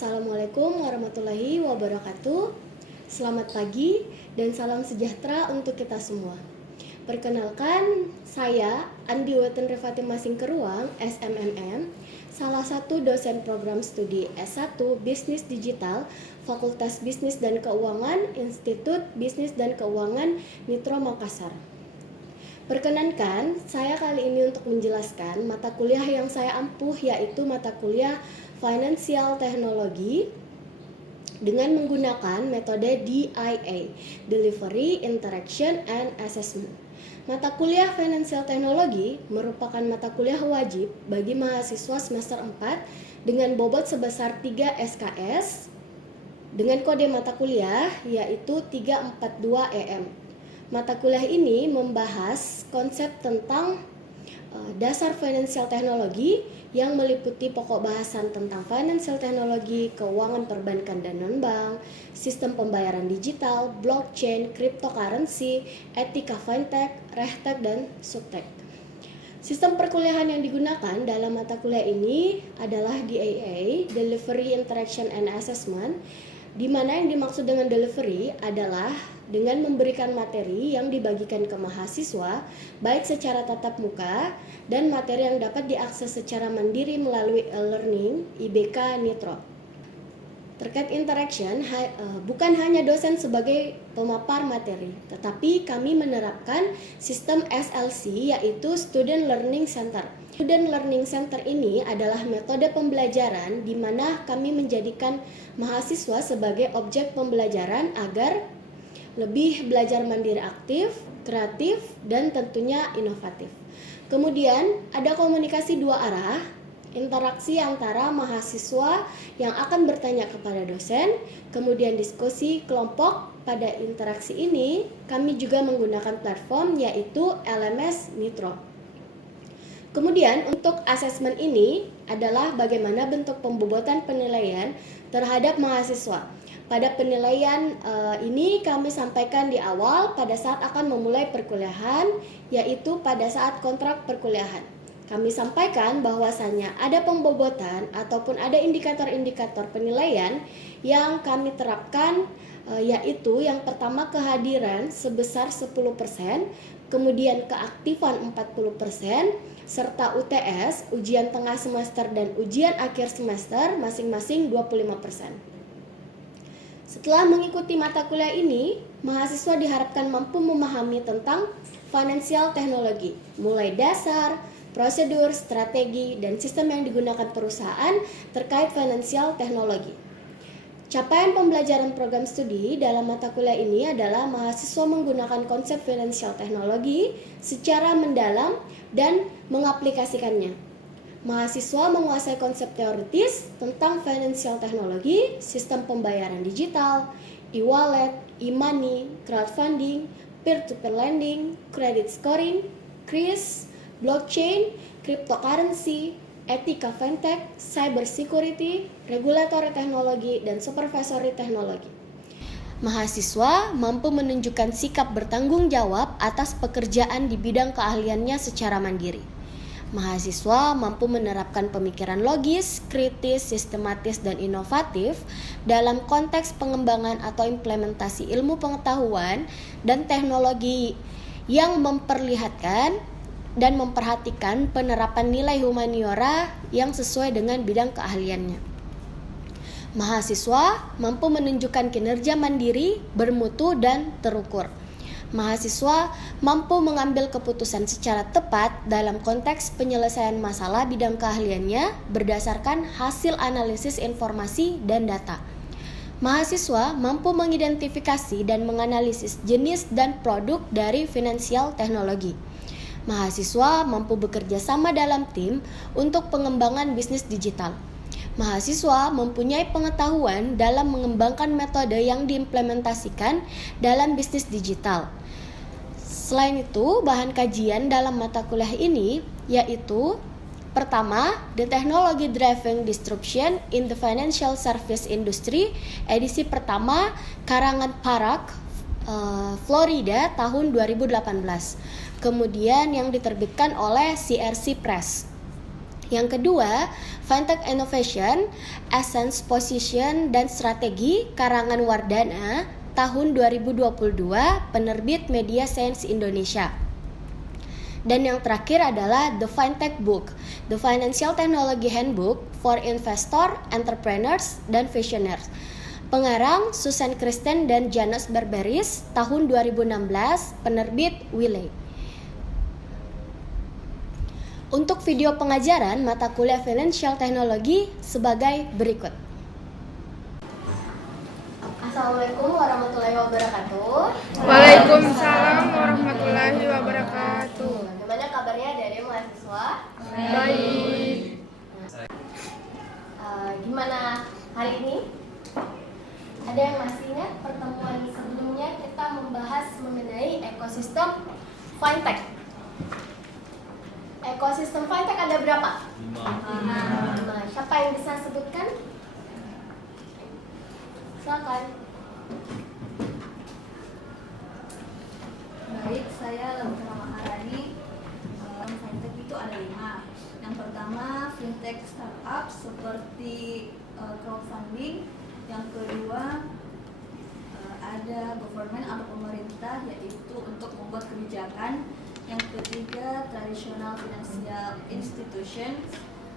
Assalamualaikum warahmatullahi wabarakatuh. Selamat pagi dan salam sejahtera untuk kita semua. Perkenalkan, saya Andi Weten Rifati Masingkeruang, SMMM, salah satu dosen program studi S1 Bisnis Digital, Fakultas Bisnis dan Keuangan, Institut Bisnis dan Keuangan Nitro Makassar. Perkenankan, saya kali ini untuk menjelaskan mata kuliah yang saya ampuh, yaitu mata kuliah Financial Technology dengan menggunakan metode DIA, Delivery, Interaction, and Assessment. Mata kuliah Financial Technology merupakan mata kuliah wajib bagi mahasiswa semester 4 dengan bobot sebesar 3 SKS dengan kode mata kuliah yaitu 342 EM. Mata kuliah ini membahas konsep tentang dasar financial technology yang meliputi pokok bahasan tentang financial technology, keuangan perbankan dan non-bank, sistem pembayaran digital, blockchain, cryptocurrency, etika fintech, regtech, dan subtech. Sistem perkuliahan yang digunakan dalam mata kuliah ini adalah DIA, Delivery, Interaction, and Assessment, di mana yang dimaksud dengan delivery adalah dengan memberikan materi yang dibagikan ke mahasiswa baik secara tatap muka dan materi yang dapat diakses secara mandiri melalui e-learning IBK Nitro. Terkait interaction, bukan hanya dosen sebagai pemapar materi, tetapi kami menerapkan sistem SLC yaitu Student Learning Center. Student Learning Center ini adalah metode pembelajaran di mana kami menjadikan mahasiswa sebagai objek pembelajaran agar lebih belajar mandiri aktif, kreatif, dan tentunya inovatif. Kemudian ada komunikasi dua arah, interaksi antara mahasiswa yang akan bertanya kepada dosen, kemudian diskusi kelompok. Pada interaksi ini kami juga menggunakan platform yaitu LMS Nitro. Kemudian untuk asesmen ini adalah bagaimana bentuk pembobotan penilaian terhadap mahasiswa. Pada penilaian ini kami sampaikan di awal pada saat akan memulai perkuliahan, yaitu pada saat kontrak perkuliahan. Kami sampaikan bahwasannya ada pembobotan ataupun ada indikator-indikator penilaian yang kami terapkan, yaitu yang pertama kehadiran sebesar 10%, kemudian keaktifan 40%, serta UTS, ujian tengah semester dan ujian akhir semester masing-masing 25%. Setelah mengikuti mata kuliah ini, mahasiswa diharapkan mampu memahami tentang financial technology, mulai dasar, prosedur, strategi, dan sistem yang digunakan perusahaan terkait financial technology. Capaian pembelajaran program studi dalam mata kuliah ini adalah mahasiswa menggunakan konsep financial technology secara mendalam dan mengaplikasikannya. Mahasiswa menguasai konsep teoritis tentang financial technology, sistem pembayaran digital, e-wallet, e-money, crowdfunding, peer-to-peer lending, credit scoring, CRIS, blockchain, cryptocurrency, etika fintech, cyber security, regulatory teknologi, dan supervisory teknologi. Mahasiswa mampu menunjukkan sikap bertanggung jawab atas pekerjaan di bidang keahliannya secara mandiri. Mahasiswa mampu menerapkan pemikiran logis, kritis, sistematis, dan inovatif dalam konteks pengembangan atau implementasi ilmu pengetahuan dan teknologi yang memperlihatkan dan memperhatikan penerapan nilai humaniora yang sesuai dengan bidang keahliannya. Mahasiswa mampu menunjukkan kinerja mandiri, bermutu, dan terukur. Mahasiswa mampu mengambil keputusan secara tepat dalam konteks penyelesaian masalah bidang keahliannya berdasarkan hasil analisis informasi dan data. Mahasiswa mampu mengidentifikasi dan menganalisis jenis dan produk dari financial technology. Mahasiswa mampu bekerja sama dalam tim untuk pengembangan bisnis digital. Mahasiswa mempunyai pengetahuan dalam mengembangkan metode yang diimplementasikan dalam bisnis digital. Selain itu, bahan kajian dalam mata kuliah ini yaitu pertama, The Technology Driving Disruption in the Financial Service Industry, edisi pertama, karangan Parag, Florida, tahun 2018. Kemudian yang diterbitkan oleh CRC Press. Yang kedua, Fintech Innovation, Essence, Position, dan Strategi karangan Wardana tahun 2022, penerbit Media Science Indonesia. Dan yang terakhir adalah The Fintech Book, The Financial Technology Handbook for Investor, Entrepreneurs, dan Visionaries. Pengarang Susan Kristen dan Janos Barberis tahun 2016, penerbit Wiley. Untuk video pengajaran mata kuliah Financial Technology sebagai berikut. Assalamualaikum warahmatullahi wabarakatuh. Waalaikumsalam warahmatullahi wabarakatuh. Bagaimana kabarnya adik-adik mahasiswa? Baik. Gimana hari ini? Ada yang masih ingat pertemuan sebelumnya kita membahas mengenai ekosistem fintech. Ekosistem fintech ada berapa? 5. Siapa yang bisa sebutkan? Silakan. Baik, saya Lamsara Maharani. Fintech itu ada 5. Yang pertama, fintech startup seperti crowdfunding. Yang kedua, ada government atau pemerintah, yaitu untuk membuat kebijakan. Yang ketiga, traditional financial institution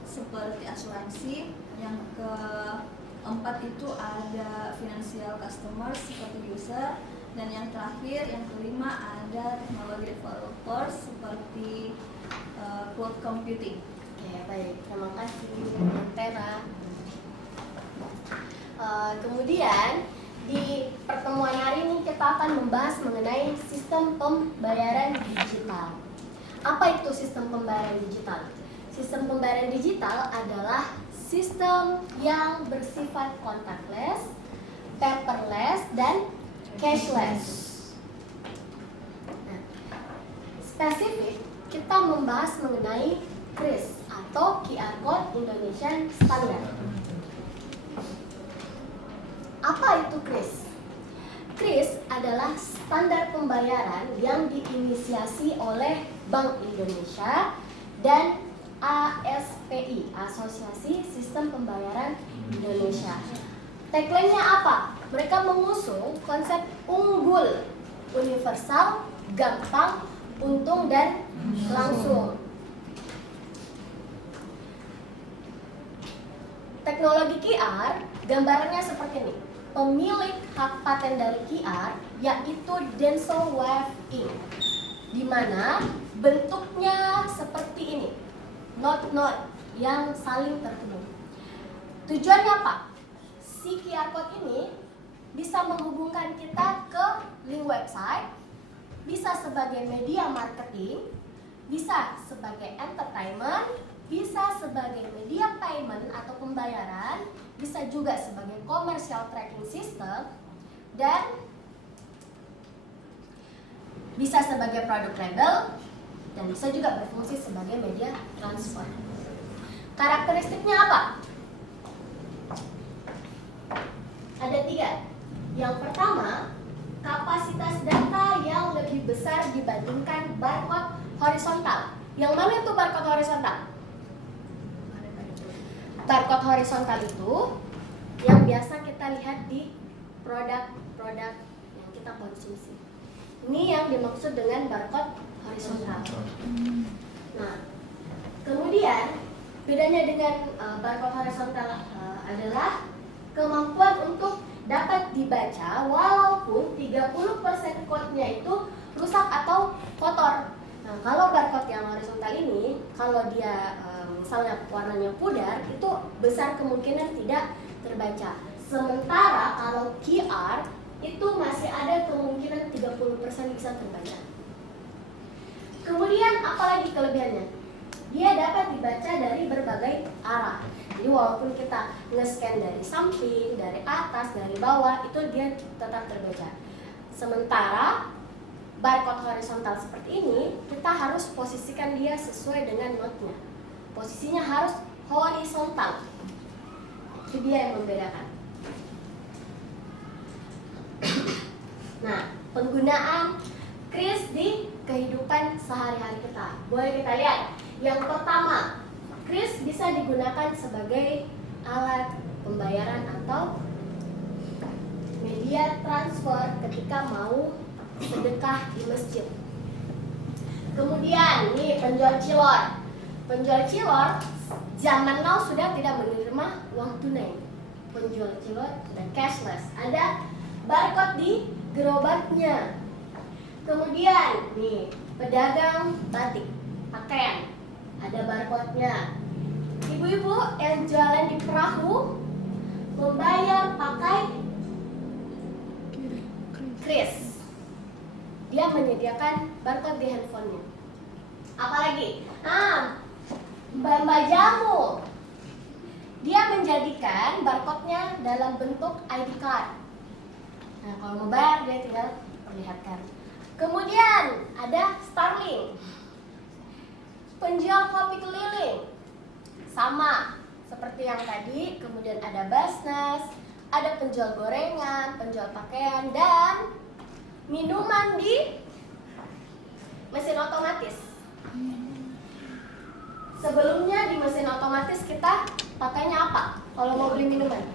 seperti asuransi. Yang keempat itu ada financial customers seperti user. Dan yang terakhir, yang kelima, ada teknologi developers seperti cloud computing. Oke, baik. Terima kasih, Tera. Kemudian di pertemuan hari ini kita akan membahas mengenai sistem pembayaran digital. Apa itu sistem pembayaran digital? Sistem pembayaran digital adalah sistem yang bersifat contactless, paperless, dan cashless. Nah, spesifik kita membahas mengenai KRIS atau QR Code Indonesian Standard. Apa itu KRIS? KRIS adalah standar pembayaran yang diinisiasi oleh Bank Indonesia dan ASPI, Asosiasi Sistem Pembayaran Indonesia. Tagline-nya apa? Mereka mengusung konsep unggul, universal, gampang, untung, dan langsung. Teknologi QR gambarannya seperti ini. Pemilik hak paten dari QR yaitu Denso Wave Inc. di mana bentuknya seperti ini. Not yang saling terhubung. Tujuannya apa? Si QR Code ini bisa menghubungkan kita ke link website, bisa sebagai media marketing, bisa sebagai entertainment, bisa sebagai media payment atau pembayaran, bisa juga sebagai commercial tracking system, dan bisa sebagai product label, dan bisa juga berfungsi sebagai media transfer. Karakteristiknya apa? Ada 3. Yang pertama, kapasitas data yang lebih besar dibandingkan barcode horizontal. Yang mana itu barcode horizontal? Barcode horizontal itu yang biasa kita lihat di produk-produk yang kita konsumsi. Ini yang dimaksud dengan barcode horizontal. Nah, kemudian bedanya dengan barcode horizontal adalah kemampuan untuk dapat dibaca walaupun 30% code-nya itu rusak atau kotor. Nah, kalau barcode yang horizontal ini, kalau dia misalnya warnanya pudar, itu besar kemungkinan tidak terbaca. Sementara kalau QR itu masih ada kemungkinan 30% bisa terbaca. Kemudian apalagi kelebihannya? Dia dapat dibaca dari berbagai arah. Jadi walaupun kita nge-scan dari samping, dari atas, dari bawah, itu dia tetap terbaca. Sementara barcode horizontal seperti ini, kita harus posisikan dia sesuai dengan notnya. Posisinya harus horizontal. Itu dia yang membedakan. Nah, penggunaan KRIS di kehidupan sehari-hari kita. Boleh kita lihat. Yang pertama, kris bisa digunakan sebagai alat pembayaran atau media transfer ketika mau sedekah di masjid. Kemudian nih penjual cilor. Penjual cilor zaman now sudah tidak menerima uang tunai. Penjual cilor sudah cashless. Ada barcode di gerobaknya. Kemudian nih pedagang batik, pakaian, ada barcode-nya. Ibu-ibu yang jualan di perahu membayar pakai kris. Dia menyediakan barcode di handphonenya. Apalagi? Mbak jamu. Dia menjadikan barcode-nya dalam bentuk ID card. Nah, kalau mau bayar dia tinggal perlihatkan. Kemudian ada Starling. Penjual kopi keliling. Sama seperti yang tadi. Kemudian ada Basnas, ada penjual gorengan, penjual pakaian, dan minuman di mesin otomatis. Sebelumnya di mesin otomatis kita pakainya apa? Kalau mau beli minuman?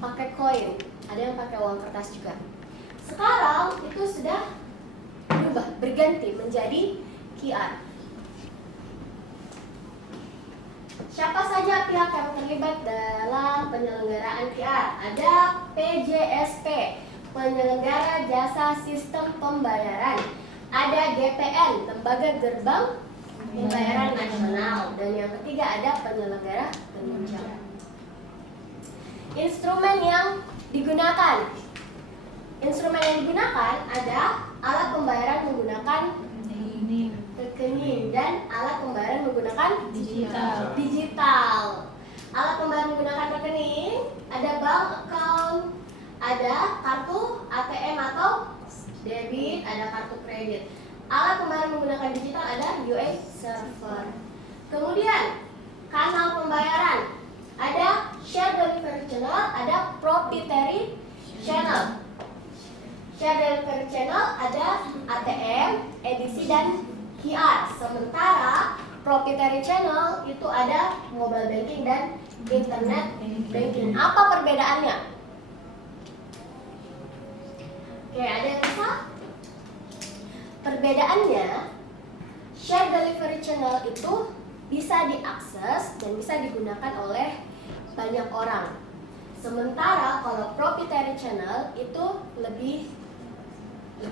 Pakai koin. Ada yang pakai uang kertas juga. Sekarang itu sudah berubah, berganti menjadi QR. Siapa saja pihak yang terlibat dalam penyelenggaraan QR? Ada PJSP, Penyelenggara Jasa Sistem Pembayaran. Ada GPN, Lembaga Gerbang Pembayaran Nasional. Dan yang ketiga ada penyelenggara penunjang. Instrumen yang digunakan. Instrumen yang digunakan ada alat pembayaran menggunakan rekening dan alat pembayaran menggunakan digital. Alat pembayaran menggunakan rekening ada bank account, ada kartu ATM atau debit, ada kartu kredit. Alat pembayaran menggunakan digital ada UA server. Kemudian kanal pembayaran ada share delivery channel, ada proprietary channel. Share delivery channel ada ATM, edisi dan QR. Sementara proprietary channel itu ada mobile banking dan internet banking. Apa perbedaannya? Oke, ada yang bisa? Perbedaannya, share delivery channel itu bisa diakses dan bisa digunakan oleh banyak orang. Sementara kalau proprietary channel itu lebih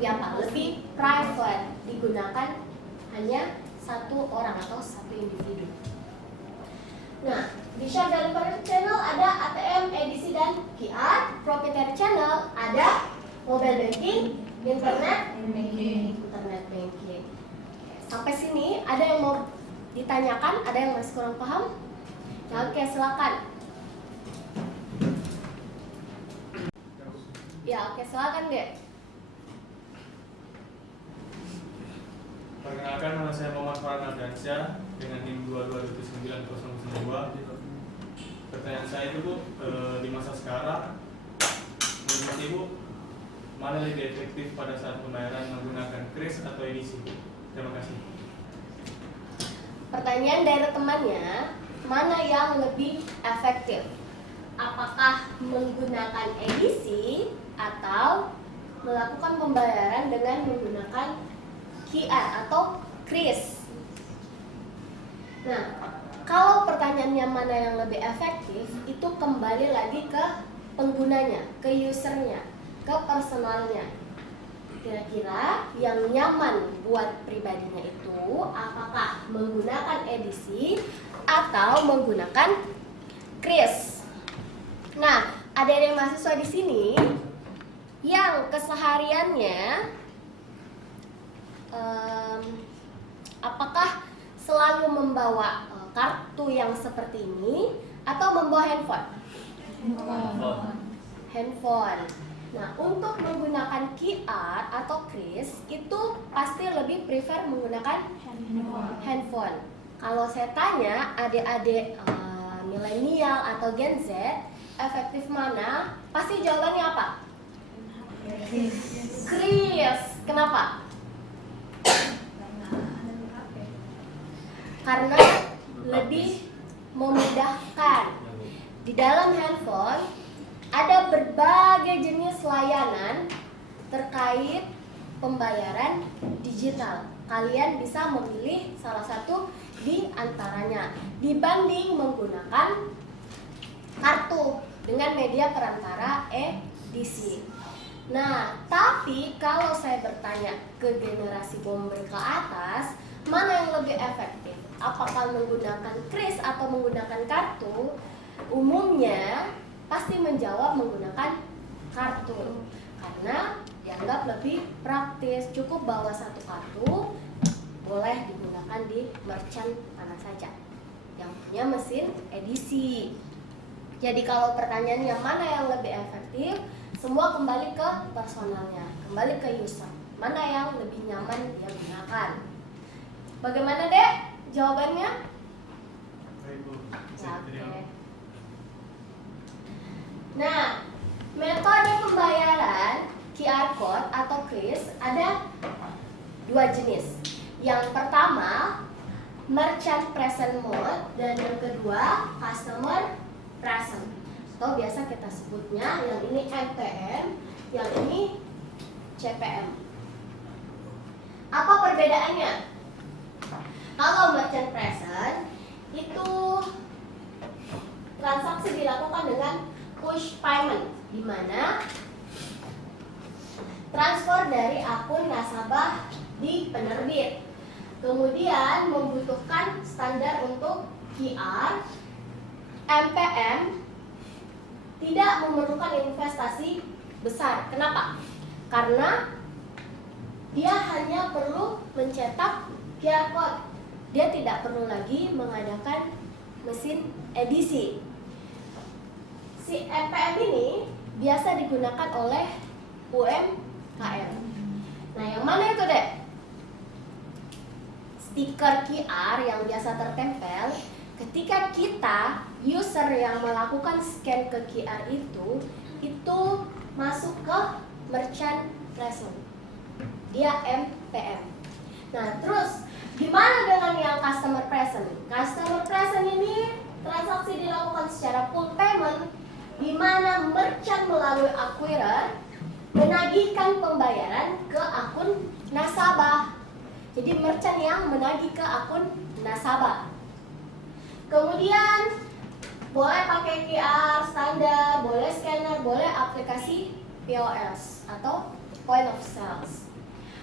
apa? Lebih private, digunakan hanya satu orang atau satu individu. Nah, di share delivery channel ada ATM, edisi dan QR. Proprietary channel ada mobile banking, internet banking. Sampai sini ada yang mau ditanyakan? Ada yang masih kurang paham? Ya, oke, silakan. Ya, oke, silakan deh. Perkenalkan, nama saya Muhammad Farhan Ardiansyah dengan NIM 222902. Pertanyaan saya itu Bu, di masa sekarang menurut Ibu mana lebih efektif pada saat pembayaran menggunakan kris atau edisi? Terima kasih. Pertanyaan dari temannya, mana yang lebih efektif? Apakah menggunakan edisi atau melakukan pembayaran dengan menggunakan QR atau kris? Nah, kalau pertanyaannya mana yang lebih efektif, itu kembali lagi ke penggunanya, ke usernya, ke personalnya. Kira-kira yang nyaman buat pribadinya itu apakah menggunakan edisi atau menggunakan kris? Nah, ada yang mahasiswa di sini yang kesehariannya apakah selalu membawa kartu yang seperti ini atau membawa handphone? Handphone. Nah, untuk menggunakan QR atau kris itu pasti lebih prefer menggunakan handphone. Kalau saya tanya adik-adik milenial atau Gen Z, efektif mana? Pasti jawabannya apa? Kris. Kenapa? Karena lebih memudahkan. Di dalam handphone ada berbagai jenis layanan terkait pembayaran digital. Kalian bisa memilih salah satu di antaranya dibanding menggunakan kartu dengan media perantara edisi. Nah, tapi kalau saya bertanya ke generasi bomber ke atas, mana yang lebih efektif? Apakah menggunakan kris atau menggunakan kartu? Umumnya pasti menjawab menggunakan kartu karena dianggap lebih praktis. Cukup bawa satu kartu, boleh digunakan di merchant mana saja yang punya mesin edisi. Jadi kalau pertanyaannya mana yang lebih efektif, semua kembali ke personalnya, kembali ke user. Mana yang lebih nyaman dia gunakan. Bagaimana Dek jawabannya? Baik Bu, Ya, bisa diterima. oke. Nah, metode pembayaran QR code atau kris ada dua jenis. Yang pertama, merchant present mode, dan yang kedua, customer present. Atau biasa kita sebutnya yang ini MPM, yang ini CPM. Apa perbedaannya? Kalau merchant present itu transaksi dilakukan dengan push payment, di mana transfer dari akun nasabah di penerbit. Kemudian membutuhkan standar untuk QR. MPM tidak memerlukan investasi besar. Kenapa? Karena dia hanya perlu mencetak QR code. Dia tidak perlu lagi mengadakan mesin edisi. Si MPM ini biasa digunakan oleh UMKM. Nah, yang mana itu, Dek? Stiker QR yang biasa tertempel. Ketika kita, user yang melakukan scan ke QR itu masuk ke merchant present. Dia MPM. Nah, terus gimana dengan yang customer present? Customer present ini transaksi dilakukan secara full payment, di mana merchant melalui acquirer menagihkan pembayaran ke akun nasabah. Jadi merchant yang menagih ke akun nasabah. Kemudian boleh pakai QR standar, boleh scanner, boleh aplikasi POS atau point of sales.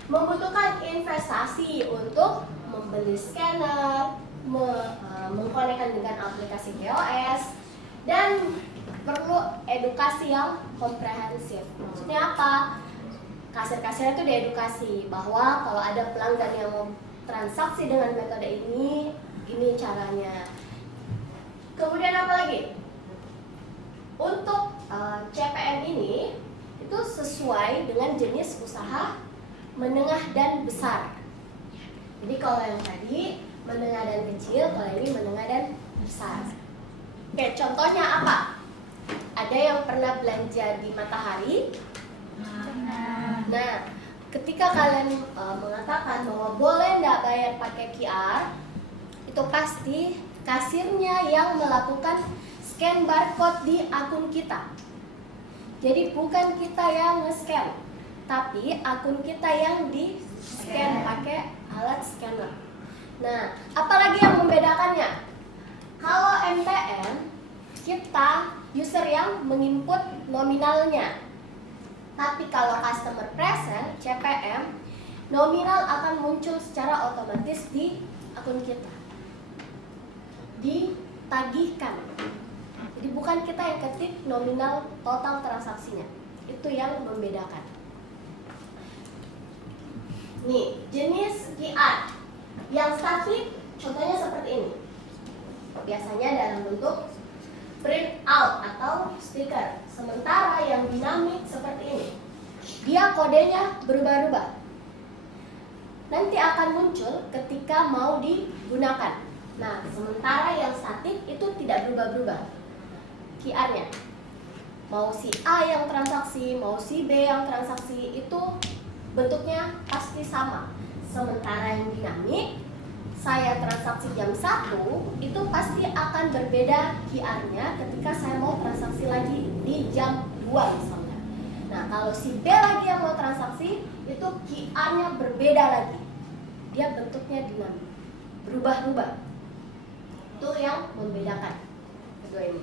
Membutuhkan investasi untuk membeli scanner, mengkonekkan dengan aplikasi POS, dan perlu edukasi yang komprehensif. Maksudnya apa? Kasir-kasirnya itu diedukasi bahwa kalau ada pelanggan yang mau transaksi dengan metode ini caranya. Kemudian apa lagi? Untuk CPM ini itu sesuai dengan jenis usaha menengah dan besar. Jadi kalau yang tadi menengah dan kecil, kalau ini menengah dan besar. Oke, contohnya apa? Ada yang pernah belanja di Matahari? Nah, ketika kalian mengatakan bahwa boleh nggak bayar pakai QR, itu pasti kasirnya yang melakukan scan barcode di akun kita. Jadi bukan kita yang nge-scan, tapi akun kita yang di-scan pakai alat scanner. Nah, apalagi yang membedakannya? Kalau MPM, kita user yang menginput nominalnya. Tapi kalau customer present, CPM, nominal akan muncul secara otomatis di akun kita. Ditagihkan. Jadi bukan kita yang ketik nominal total transaksinya. Itu yang membedakan. Nih, jenis QR yang statik contohnya seperti ini. Biasanya dalam bentuk print out atau stiker. Sementara yang dinamik seperti ini, dia kodenya berubah-ubah. Nanti akan muncul ketika mau digunakan. Nah, sementara yang statik itu tidak berubah-ubah QR-nya. Mau si A yang transaksi, mau si B yang transaksi, itu bentuknya pasti sama. Sementara yang dinamik saya transaksi jam 1, itu pasti akan berbeda QR-nya ketika saya mau transaksi lagi di jam 2 misalnya. Nah, kalau si B lagi yang mau transaksi, itu QR-nya berbeda lagi. Dia bentuknya dinamis, berubah-ubah. Itu yang membedakan kedua ini.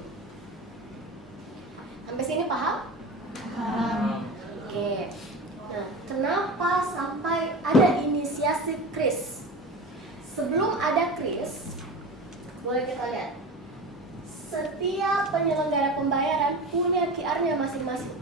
Sampai sini paham? Oke. Nah, kenapa sampai ada inisiasi kris? Sebelum ada kris, boleh kita lihat. Setiap penyelenggara pembayaran punya QR-nya masing-masing.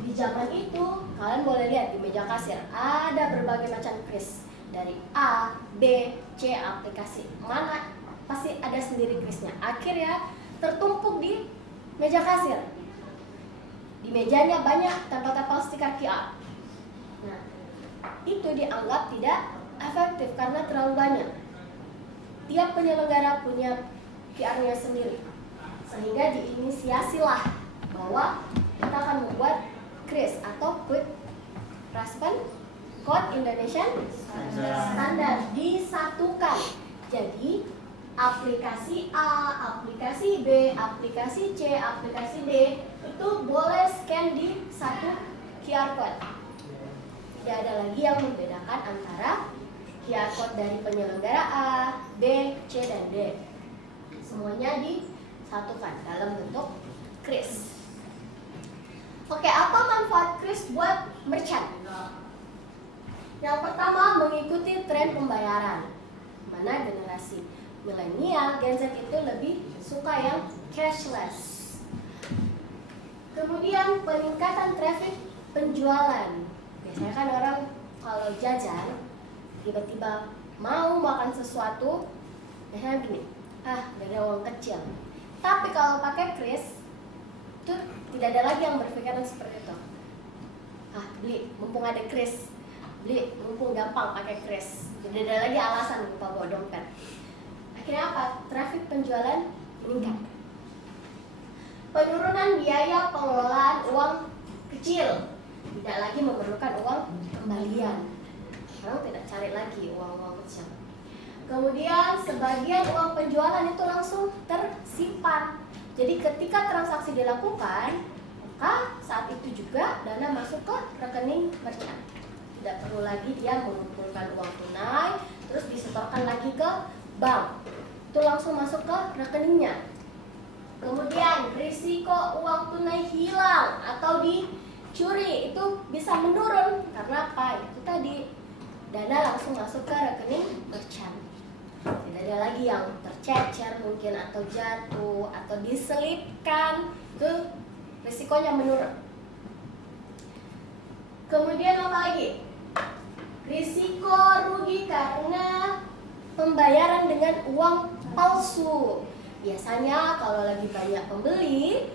Di zaman itu, kalian boleh lihat di meja kasir ada berbagai macam kris. Dari A, B, C aplikasi. Mana pasti ada sendiri krisnya. Akhirnya tertumpuk di meja kasir. Di mejanya banyak tempel-tempel stiker QR. Nah, itu dianggap tidak efektif karena terlalu banyak. Tiap penyelenggara punya QR-nya sendiri. Sehingga diinisiasilah bahwa kita akan membuat KRIS atau Quick Response Code Indonesian Standard disatukan. Jadi aplikasi A, aplikasi B, aplikasi C, aplikasi D itu boleh scan di satu QR code. Tidak ada lagi yang membedakan antara QR code dari penyelenggara A, B, C, dan D. Semuanya disatukan dalam bentuk kris. Oke, apa manfaat kris buat merchant? Yang pertama, mengikuti tren pembayaran. Mana generasi milenial, Gen Z itu lebih suka yang cashless. Kemudian peningkatan traffic penjualan. Biasanya kan orang kalau jajan tiba-tiba mau makan sesuatu, biasanya gini, gak ada uang kecil. Tapi kalau pakai kris, itu tidak ada lagi yang berpikiran seperti itu. Beli, mumpung ada kris. Beli, mumpung gampang pakai kris. Tidak ada lagi alasan lupa bawa dompet. Akhirnya apa? Traffic penjualan meningkat. Penurunan biaya pengelolaan uang kecil. Tidak lagi memerlukan uang kembalian. Orang tidak cari lagi uang-uang kecil. Kemudian sebagian uang penjualan itu langsung tersimpan. Jadi ketika transaksi dilakukan, maka saat itu juga dana masuk ke rekening merchant. Tidak perlu lagi dia mengumpulkan uang tunai, terus disetorkan lagi ke bank. Itu langsung masuk ke rekeningnya. Kemudian risiko uang tunai hilang atau dicuri itu bisa menurun. Karena apa? Itu tadi dana langsung masuk ke rekening merchant. Tidak ada lagi yang tercecer mungkin atau jatuh atau diselipkan. Itu risikonya menurun. Kemudian apa lagi? Risiko rugi karena pembayaran dengan uang palsu. Biasanya kalau lagi banyak pembeli,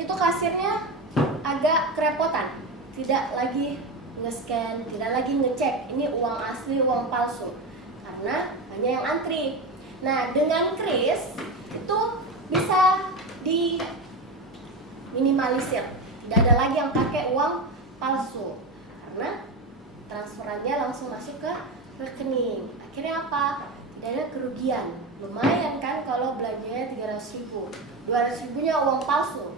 itu kasirnya agak kerepotan. Tidak lagi nge-scan, tidak lagi ngecek ini uang asli, uang palsu. Karena banyak yang antri. Nah, dengan kris itu bisa diminimalisir. Tidak ada lagi yang pakai uang palsu. Karena transferannya langsung masuk ke rekening. Akhirnya apa? Tidak ada kerugian. Lumayan kan kalau belanjanya 300.000, 200.000-nya uang palsu.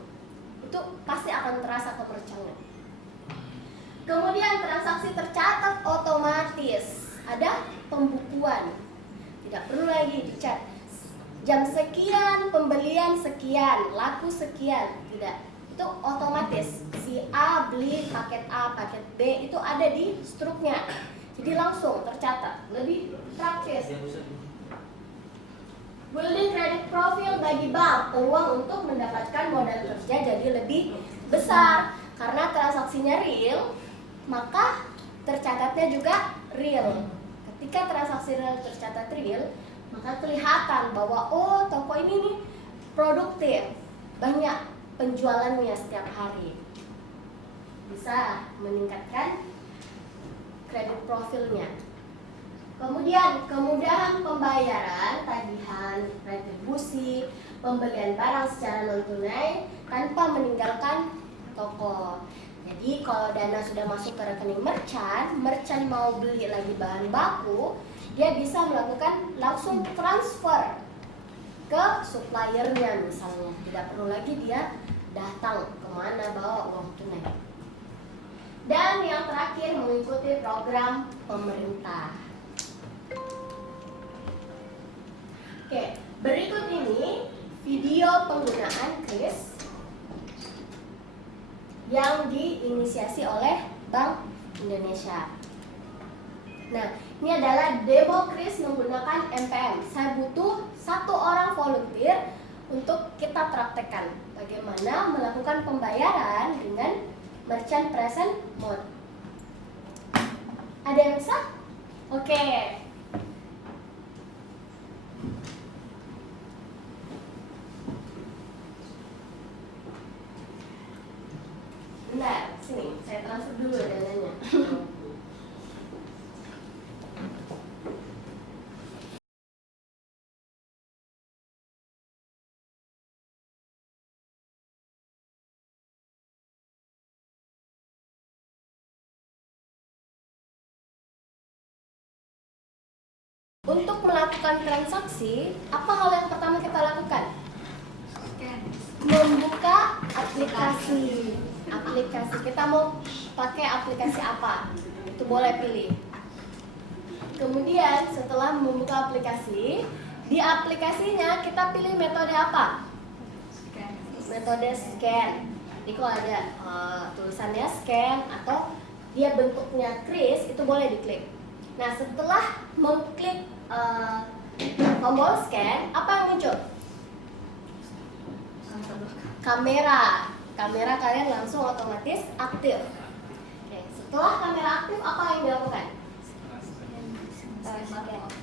Itu pasti akan terasa ke merchantnya. Kemudian transaksi tercatat otomatis. Ada pembukuan. Tidak perlu lagi dicat. Jam sekian, pembelian sekian, laku sekian. Tidak. Itu otomatis. Si A beli paket A, paket B itu ada di struknya. Jadi langsung tercatat. Lebih praktis. Building credit profile bagi bank, peluang untuk mendapatkan modal kerja jadi lebih besar. Karena transaksinya real, maka tercatatnya juga real. Ketika transaksi real tercatat real, maka kelihatan bahwa toko ini nih produktif, banyak penjualannya setiap hari. Bisa meningkatkan kredit profilnya. Kemudian kemudahan pembayaran, tagihan, retribusi, pembelian barang secara non tunai tanpa meninggalkan toko. Jadi Jadi kalau dana sudah masuk ke rekening merchant mau beli lagi bahan baku, dia bisa melakukan langsung transfer ke suppliernya misalnya. Tidak perlu lagi dia datang kemana bawa uang tunai. Dan yang terakhir mengikuti program pemerintah. Oke, berikut ini video penggunaan kris yang diinisiasi oleh Bank Indonesia. Nah, ini adalah demo kris menggunakan MPM. Saya butuh 1 orang volunteer untuk kita praktekkan bagaimana melakukan pembayaran dengan merchant present mode. Ada yang bisa? Oke. Bentar, sini saya transfer dulu dananya. Untuk melakukan transaksi, apa hal yang pertama kita lakukan? Membuka aplikasi. Kita mau pakai aplikasi apa? Itu boleh pilih. Kemudian setelah membuka aplikasi, di aplikasinya kita pilih metode apa? Metode scan. Jadi kalau ada tulisannya scan atau dia bentuknya kris, itu boleh diklik. Nah, setelah mengklik tombol scan, apa yang muncul? Kamera kalian langsung otomatis aktif. Oke, setelah kamera aktif, apa yang dilakukan?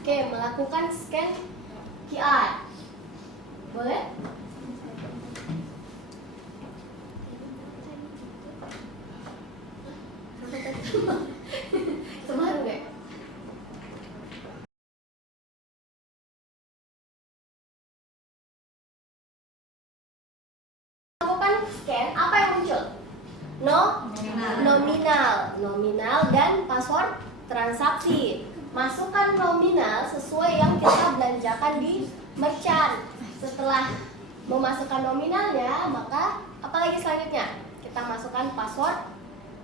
Oke, melakukan scan QR. Boleh? Semangat deh. Scan, apa yang muncul? Nominal dan password transaksi. Masukkan nominal sesuai yang kita belanjakan di merchant. Setelah memasukkan nominalnya, maka apa lagi selanjutnya? Kita masukkan password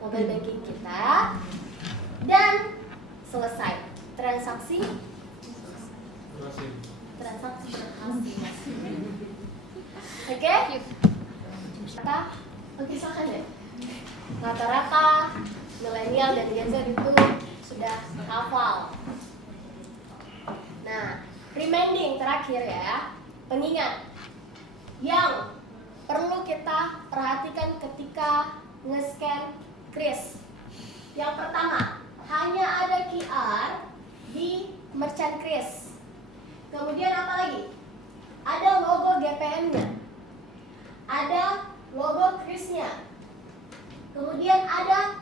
mobile banking kita dan selesai. Transaksi berhasil. Oke? Oke, silakan deh. Rata-rata milenial dan Gen Z itu sudah hafal. Nah, reminding terakhir ya, pengingat yang perlu kita perhatikan ketika nge-scan kris. Yang pertama, hanya ada QR di merchant kris. Kemudian apa lagi? Ada logo GPN-nya. Ada logo krisnya. Kemudian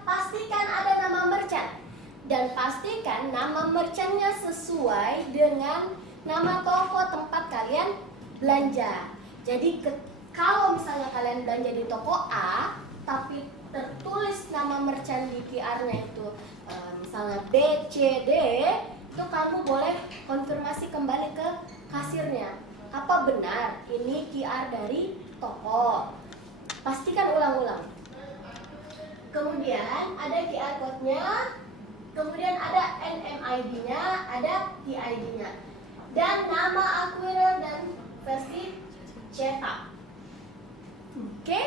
pastikan ada nama merchant. Dan pastikan nama merchantnya sesuai dengan nama toko tempat kalian belanja. Jadi kalau misalnya kalian belanja di toko A, tapi tertulis nama merchant di QR-nya itu misalnya B, C, D, itu kamu boleh konfirmasi kembali ke kasirnya. Apa benar ini QR dari toko? Pastikan ulang-ulang. Kemudian ada QR code-nya, kemudian ada NMID-nya, ada TID-nya, dan nama acquirer dan versi cetak. Oke?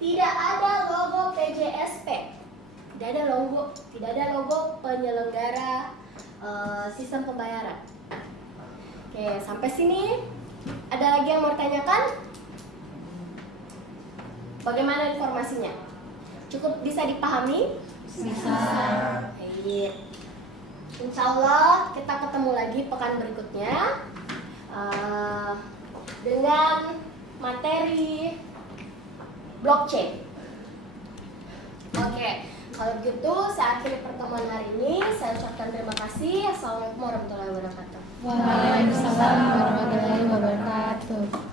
Tidak ada logo PJSP, tidak ada logo penyelenggara sistem pembayaran. Oke, sampai sini ada lagi yang mau ditanyakan? Bagaimana informasinya? Cukup bisa dipahami? Bisa. Baik. Insya Allah kita ketemu lagi pekan berikutnya dengan materi blockchain. Oke, kalau begitu saya akhiri pertemuan hari ini. Saya ucapkan terima kasih. Assalamualaikum warahmatullahi wabarakatuh. Waalaikumsalam warahmatullahi wabarakatuh.